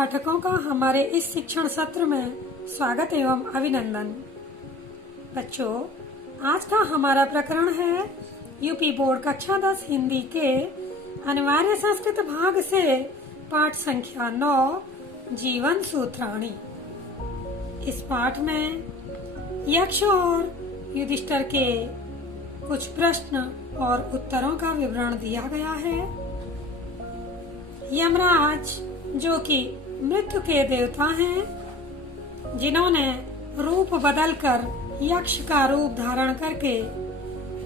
पाठकों का हमारे इस शिक्षण सत्र में स्वागत एवं अभिनंदन। बच्चों, आज का हमारा प्रकरण है यूपी बोर्ड कक्षा 10 हिंदी के अनिवार्य संस्कृत भाग से पाठ संख्या 9 जीवन सूत्राणी। इस पाठ में यक्ष और युधिष्ठिर के कुछ प्रश्न और उत्तरों का विवरण दिया गया है। यमराज, जो कि मृत्यु के देवता हैं, जिन्होंने रूप बदलकर यक्ष का रूप धारण करके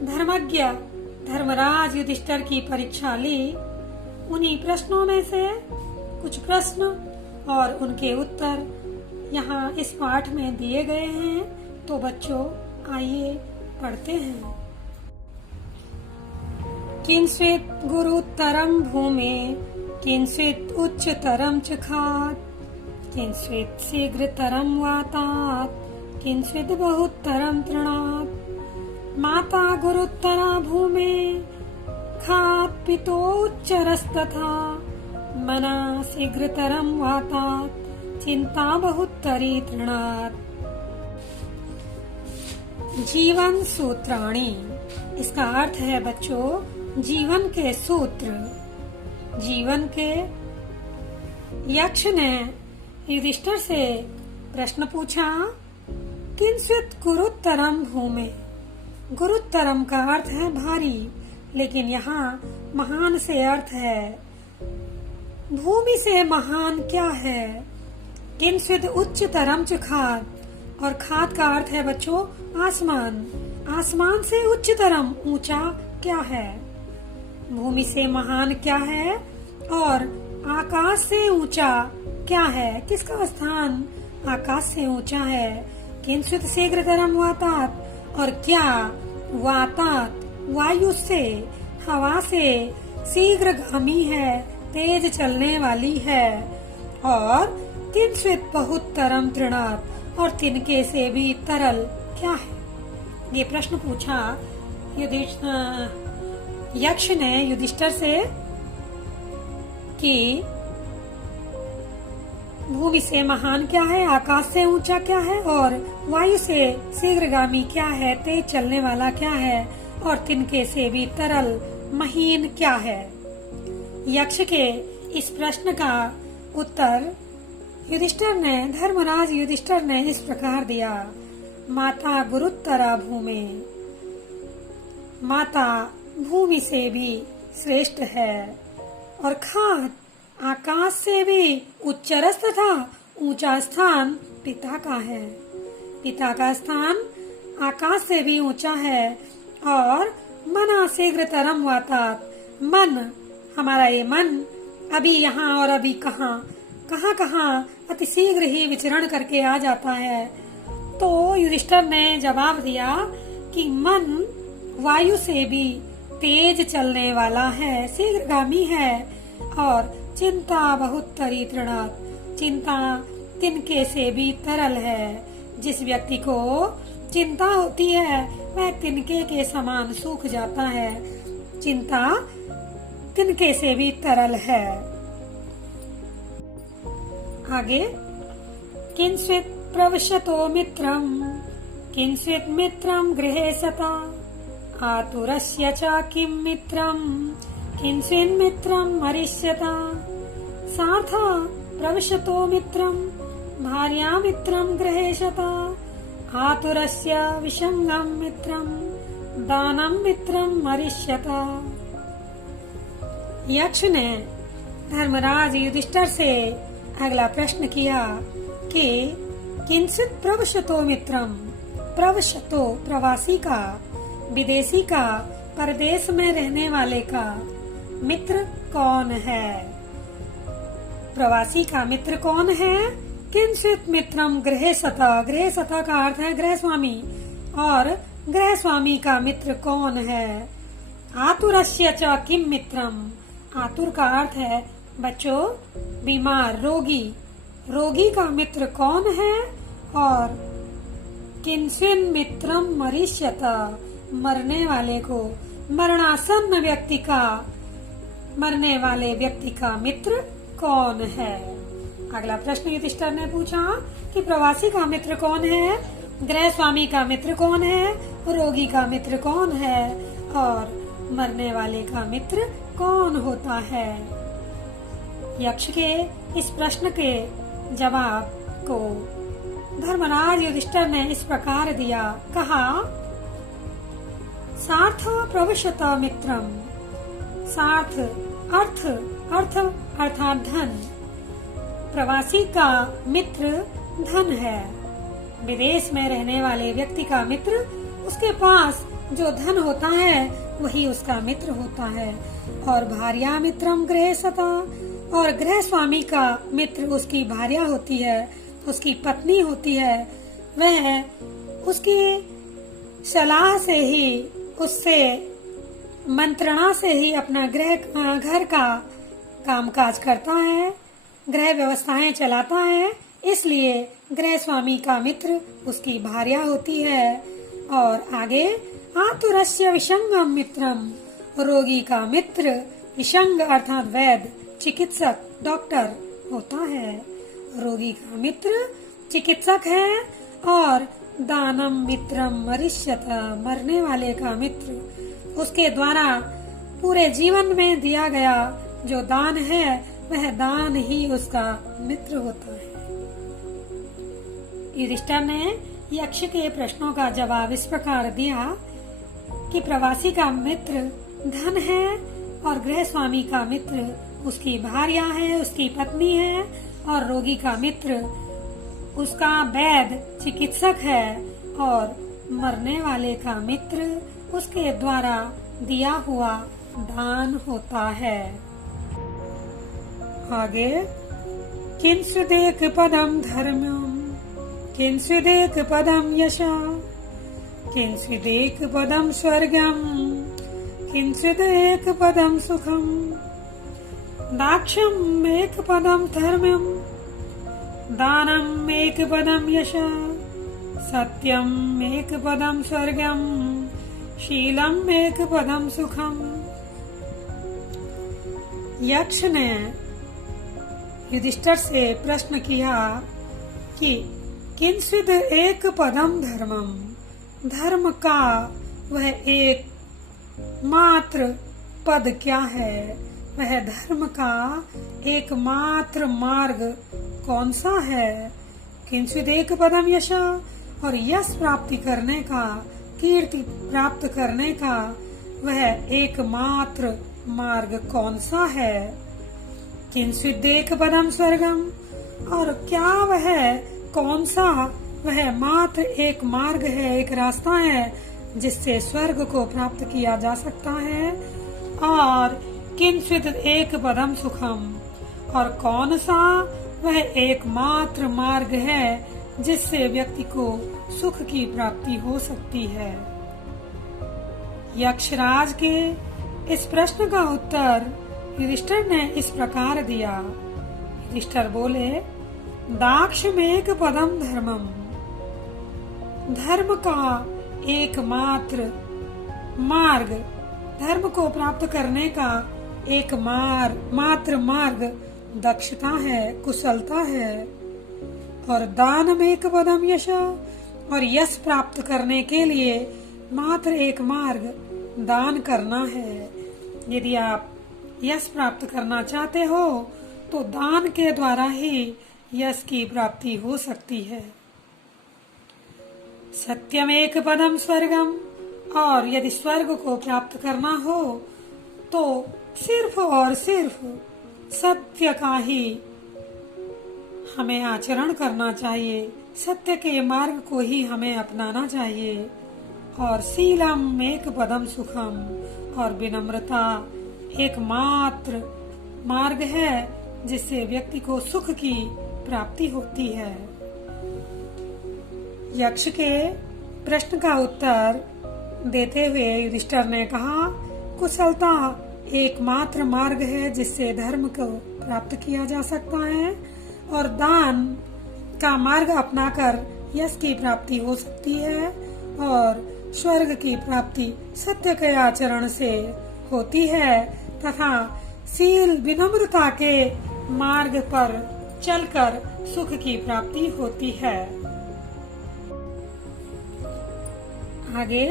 धर्मज्ञ धर्मराज युधिष्ठिर की परीक्षा ली, उन्हीं प्रश्नों में से कुछ प्रश्न और उनके उत्तर यहाँ इस पाठ में दिए गए हैं। तो बच्चों, आइए पढ़ते हैं। किंचित् गुरुतरं भूमे किंचित् उच्चतरं च खात्, किंचित् शीघ्रतरं वातात्, किंचित् बहुतरं तृणात्। माता गुरुतरा भूमे खात् पितोच्चरस्तथा, मना शीघ्रतरं वातात्, चिंता बहुतरी तृणात्। जीवन सूत्राणी, इसका अर्थ है बच्चों जीवन के सूत्र। जीवन के यक्ष ने युधिष्ठिर से प्रश्न पूछा, किंचित् गुरुतरम भूमे। गुरुतरम का अर्थ है भारी, लेकिन यहाँ महान से अर्थ है भूमि से महान क्या है। किंचित् उच्चतरम च खात्, और खात का अर्थ है बच्चों आसमान। आसमान से उच्चतरम ऊंचा क्या है। भूमि से महान क्या है और आकाश से ऊंचा क्या है। किसका स्थान आकाश से ऊंचा है। किंचित् शीघ्रतरम वातात्, और क्या वातात् वायु से हवा से शीघ्रगामी है, तेज चलने वाली है। और किंचित् बहुतरम तृणात्, और तिनके से भी तरल क्या है। ये प्रश्न पूछा यक्ष ने युधिष्ठिर से कि भूमि से महान क्या है, आकाश से ऊंचा क्या है, और वायु से शीघ्रगामी क्या है, तेज चलने वाला क्या है, और तिनके से भी तरल महीन क्या है। यक्ष के इस प्रश्न का उत्तर धर्मराज युधिष्ठिर ने इस प्रकार दिया। माता गुरुतरा भूमे, माता भूमि से भी श्रेष्ठ है, और खात आकाश से भी उच्चरस तथा ऊंचा स्थान पिता का है। पिता का स्थान आकाश से भी ऊंचा है। और मना शीघ्रतरम वातात्, मन हमारा ये मन अभी यहाँ और अभी कहाँ अति शीघ्र ही विचरण करके आ जाता है। तो युधिष्ठिर ने जवाब दिया कि मन वायु से भी तेज चलने वाला है, शीघ्रगामी है। और चिंता बहुतरी तृणात्, चिंता तिनके से भी तरल है। जिस व्यक्ति को चिंता होती है वह तिनके के समान सूख जाता है। चिंता तिनके से भी तरल है। आगे, किंचित् प्रविशतो मित्रं, किंचित् मित्रं गृहे सता, आतुरस्य च किं मित्रं, किंचित् मित्रं मरिष्यता। सार्था प्रविशतो मित्रं, भार्या मित्रं गृहे सता, आतुरस्य विसंगं मित्रं, दानं मित्रं मरिष्यता। यक्ष ने धर्मराज युधिष्ठिर से अगला प्रश्न किया कि किंचित् प्रविशतो मित्रम, प्रविशतो प्रवासी का, विदेशी का, परदेश में रहने वाले का मित्र कौन है। प्रवासी का मित्र कौन है। किंचित् मित्रम गृहे सता, गृहे सता का अर्थ है गृह स्वामी, और गृह स्वामी का मित्र कौन है। आतुरस्य च किम मित्रम, आतुर का अर्थ है बच्चों बीमार, रोगी, रोगी का मित्र कौन है। और किंचित् मित्रम मरिष्यता, मरने वाले को, मरणासन्न व्यक्ति का, मरने वाले व्यक्ति का मित्र कौन है। अगला प्रश्न युधिष्ठिर ने पूछा कि प्रवासी का मित्र कौन है, गृह स्वामी का मित्र कौन है, रोगी का मित्र कौन है और मरने वाले का मित्र कौन होता है। यक्ष के इस प्रश्न के जवाब को धर्मराज युधिष्ठिर ने इस प्रकार दिया। कहा, सार्थ प्रविशत मित्रम। सार्थ अर्थ अर्थात धन। प्रवासी का मित्र धन है। विदेश में रहने वाले व्यक्ति का मित्र उसके पास जो धन होता है वही उसका मित्र होता है। और भार्या मित्रम गृह सता। और गृह स्वामी का मित्र उसकी भार्या होती है, उसकी पत्नी होती है। वह उसकी सलाह से ही, उससे मंत्रणा से ही अपना घर का कामकाज करता है, गृह व्यवस्थाएं चलाता है। इसलिए गृह स्वामी का मित्र उसकी भार्या होती है। और आगे, आतुरस्य विसंगम मित्रम। रोगी का मित्र विसंग अर्थात वैद्य, चिकित्सक, डॉक्टर होता है। रोगी का मित्र चिकित्सक है। और दानम मित्रम मरिष्यत। मरने वाले का मित्र उसके द्वारा पूरे जीवन में दिया गया जो दान है वह दान ही उसका मित्र होता है। युधिष्ठिर ने यक्ष के प्रश्नों का जवाब इस प्रकार दिया कि प्रवासी का मित्र धन है और गृह स्वामी का मित्र उसकी भार्या है, उसकी पत्नी है। और रोगी का मित्र उसका वैद्य, चिकित्सक है। और मरने वाले का मित्र उसके द्वारा दिया हुआ दान होता है। आगे, किंचिदेक पदम धर्मम, किंचिदेक पदम यशा, किंचिदेक पदम स्वर्गम, किंचिदेक पदम सुखम। दाक्षम एक पदम धर्मम, दानम एक पदम यशा, सत्यम एक पदम स्वर्गम, शीलम एक पदम सुखम। यक्ष ने युधिष्ठिर से प्रश्न किया कि किंचिद एक पदम धर्मम। धर्म का वह एक मात्र पद क्या है, वह धर्म का एकमात्र मार्ग कौन सा है। किंचिद एक पदम यशा। और यश प्राप्ति करने का, कीर्ति प्राप्त करने का वह एकमात्र मार्ग कौन सा है। किंचिद एक पदम स्वर्गम। और क्या वह कौन सा वह मात्र एक मार्ग है, एक रास्ता है जिससे स्वर्ग को प्राप्त किया जा सकता है। और किंचित एक पदम सुखम। और कौन सा वह एकमात्र मार्ग है जिससे व्यक्ति को सुख की प्राप्ति हो सकती है। यक्षराज के इस प्रश्न का उत्तर युधिष्ठिर ने इस प्रकार दिया। युधिष्ठिर बोले, दाक्षमेक पदम धर्मम। धर्म का एकमात्र मार्ग, धर्म को प्राप्त करने का एक मात्र मार्ग दक्षता है, कुशलता है। और दानमेक पदम यशा। और यश प्राप्त करने के लिए मात्र एक मार्ग दान करना है। यदि आप यश प्राप्त करना चाहते हो तो दान के द्वारा ही यश की प्राप्ति हो सकती है। सत्यम एक पदम स्वर्गम। और यदि स्वर्ग को प्राप्त करना हो तो सिर्फ और सिर्फ सत्य का ही हमें आचरण करना चाहिए, सत्य के मार्ग को ही हमें अपनाना चाहिए। और शीलम एक पदम सुखम। और विनम्रता एकमात्र मार्ग है जिससे व्यक्ति को सुख की प्राप्ति होती है। यक्ष के प्रश्न का उत्तर देते हुए युधिष्ठिर ने कहा, कुशलता एकमात्र मार्ग है जिससे धर्म को प्राप्त किया जा सकता है। और दान का मार्ग अपनाकर यश की प्राप्ति हो सकती है। और स्वर्ग की प्राप्ति सत्य के आचरण से होती है तथा शील विनम्रता के मार्ग पर चलकर सुख की प्राप्ति होती है। आगे,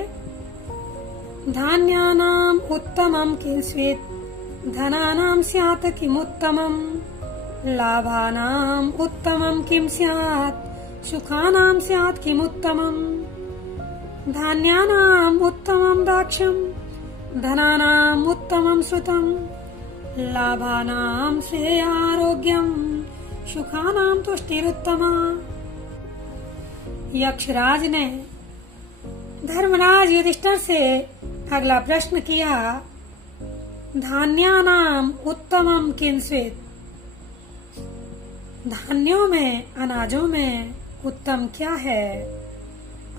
धान्यानाम उत्तमम किंस्वित् धनानाम स्यात् किमुत्तमम लाभानाम उत्तमम किम स्यात् सुखानाम स्यात् किमुत्तमम धान्यानाम उत्तमम दाक्ष्यम धनानाम उत्तमम श्रुतम लाभानाम श्रेयारोग्यम सुखानाम तुष्टिरुत्तमा। यक्षराज ने धर्मराज युधिष्ठिर से अगला प्रश्न किया, धान्यानाम उत्तमम किंस्वित्, धान्यों में, अनाजों में उत्तम क्या है,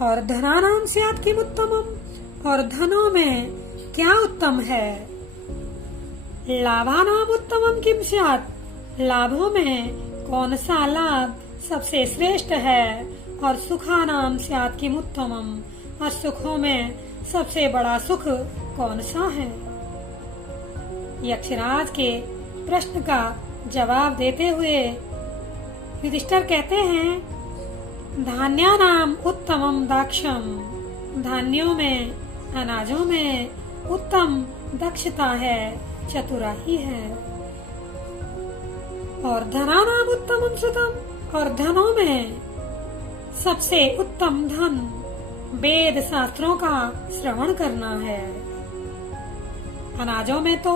और धनानाम स्यात् किमुत्तमम, और धनों में क्या उत्तम है, लाभानाम उत्तमम किम स्यात्, लाभों में कौन सा लाभ सबसे श्रेष्ठ है, और सुखानाम स्यात् किमुत्तमम, और सुखों में सबसे बड़ा सुख कौन सा है। यक्षराज के प्रश्न का जवाब देते हुए युधिष्ठिर कहते हैं, धान्यानाम उत्तमम दाक्ष्यम, धान्यों में, अनाजों में उत्तम दक्षता है, चतुराई है, और धनानाम उत्तमम श्रुतम, और धनों में सबसे उत्तम धन वेद शास्त्रों का श्रवण करना है। अनाजों में तो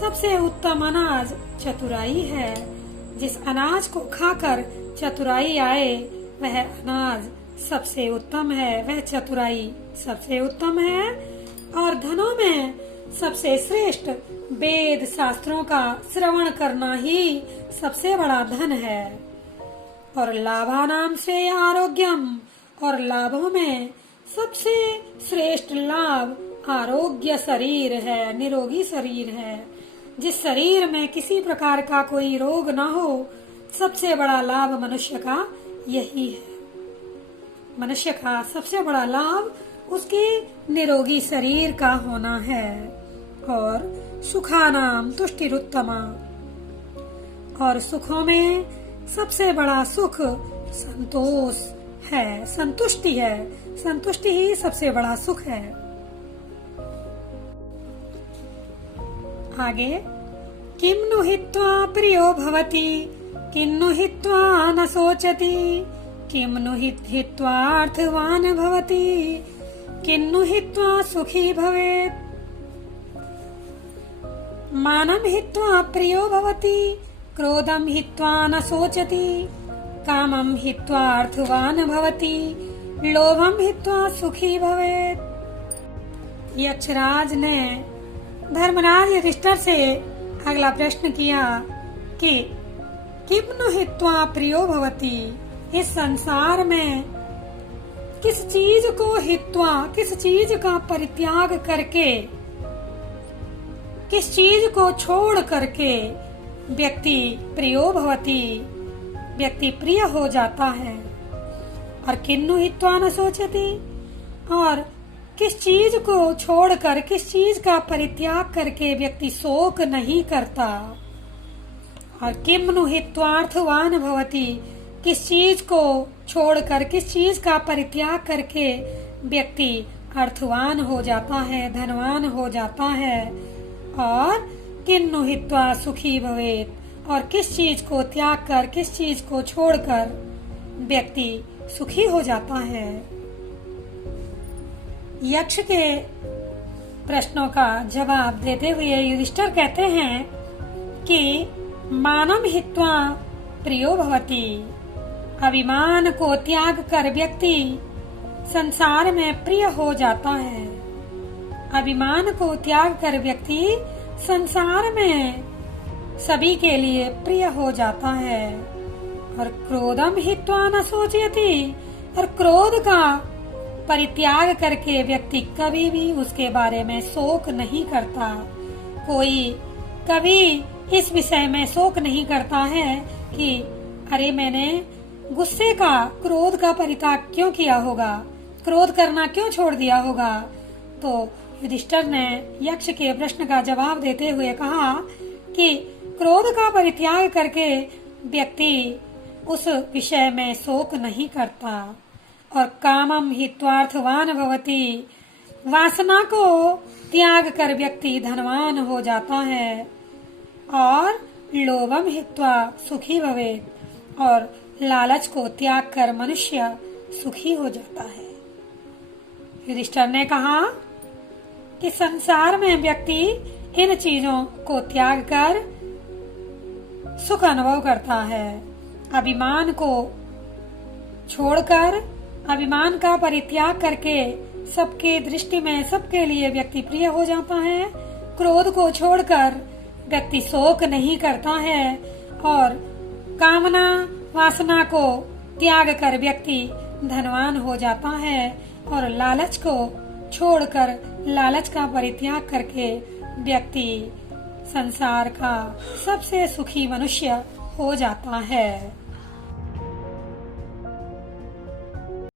सबसे उत्तम अनाज चतुराई है, जिस अनाज को खाकर चतुराई आए वह अनाज सबसे उत्तम है, वह चतुराई सबसे उत्तम है। और धनों में सबसे श्रेष्ठ वेद शास्त्रों का श्रवण करना ही सबसे बड़ा धन है। और लाभानाम श्रेय आरोग्यम, और लाभों में सबसे श्रेष्ठ लाभ आरोग्य शरीर है, निरोगी शरीर है। जिस शरीर में किसी प्रकार का कोई रोग न हो, सबसे बड़ा लाभ मनुष्य का यही है। मनुष्य का सबसे बड़ा लाभ उसके निरोगी शरीर का होना है। और सुखानाम तुष्टिरुत्तमा, और सुखों में सबसे बड़ा सुख संतोष है, संतुष्टि है, संतुष्टि ही सबसे बड़ा सुख है। आगे, किम नु हित्वा प्रियो भवति किन्नु हित्वा न शोचति किम नु हित्वा अर्थवान भवति किन्नु हित्वा सुखी भवेत्। मानं हित्वा प्रियो भवति क्रोधं हित्वा न शोचति कामं हित्वा अर्थवान भवति लोभं हित्वा सुखी भवेत्। यक्षराज ने धर्मराज युधिष्ठिर से अगला प्रश्न किया कि किम नु हित्वा प्रियो भवति, इस संसार में किस चीज को हित्वा, किस चीज का परित्याग करके, किस चीज को छोड़ करके व्यक्ति प्रियो भवति, व्यक्ति प्रिय हो जाता है। और किन्नु हित्वा न शोचति, और किस चीज को छोड़कर, किस चीज का परित्याग करके व्यक्ति शोक नहीं करता। और किम नु हित्वा अर्थवान भवति, किस चीज को छोड़कर, किस चीज का परित्याग करके व्यक्ति अर्थवान हो जाता है, धनवान हो जाता है। और किन्नु हित्वा सुखी भवेत्, और किस चीज को त्याग कर, किस चीज को छोड़कर व्यक्ति सुखी हो जाता है। यक्ष के प्रश्नों का जवाब देते हुए युधिष्ठिर कहते हैं कि मानं हित्वा प्रियो भवति, अभिमान को त्याग कर व्यक्ति संसार में प्रिय हो जाता है। अभिमान को त्याग कर व्यक्ति संसार में सभी के लिए प्रिय हो जाता है। और क्रोधम हित्वा न शोचति, और क्रोध का परित्याग करके व्यक्ति कभी भी उसके बारे में शोक नहीं करता। कोई कभी इस विषय में शोक नहीं करता है कि अरे मैंने गुस्से का, क्रोध का परित्याग क्यों किया होगा, क्रोध करना क्यों छोड़ दिया होगा। तो युधिष्ठिर ने यक्ष के प्रश्न का जवाब देते हुए कहा कि क्रोध का परित्याग करके व्यक्ति उस विषय में शोक नहीं करता। और कामम हित्वार्थवान भवति, वासना को त्याग कर व्यक्ति धनवान हो जाता है। और लोभम हित्वा सुखी भवेत्, और लालच को त्याग कर मनुष्य सुखी हो जाता है। युधिष्ठिर ने कहा कि संसार में व्यक्ति इन चीजों को त्याग कर सुख अनुभव करता है। अभिमान को छोड़कर, अभिमान का परित्याग करके सबके दृष्टि में सबके लिए व्यक्ति प्रिय हो जाता है। क्रोध को छोड़कर व्यक्ति शोक नहीं करता है। और कामना वासना को त्याग कर व्यक्ति धनवान हो जाता है। और लालच को छोड़कर, लालच का परित्याग करके व्यक्ति संसार का सबसे सुखी मनुष्य हो जाता है।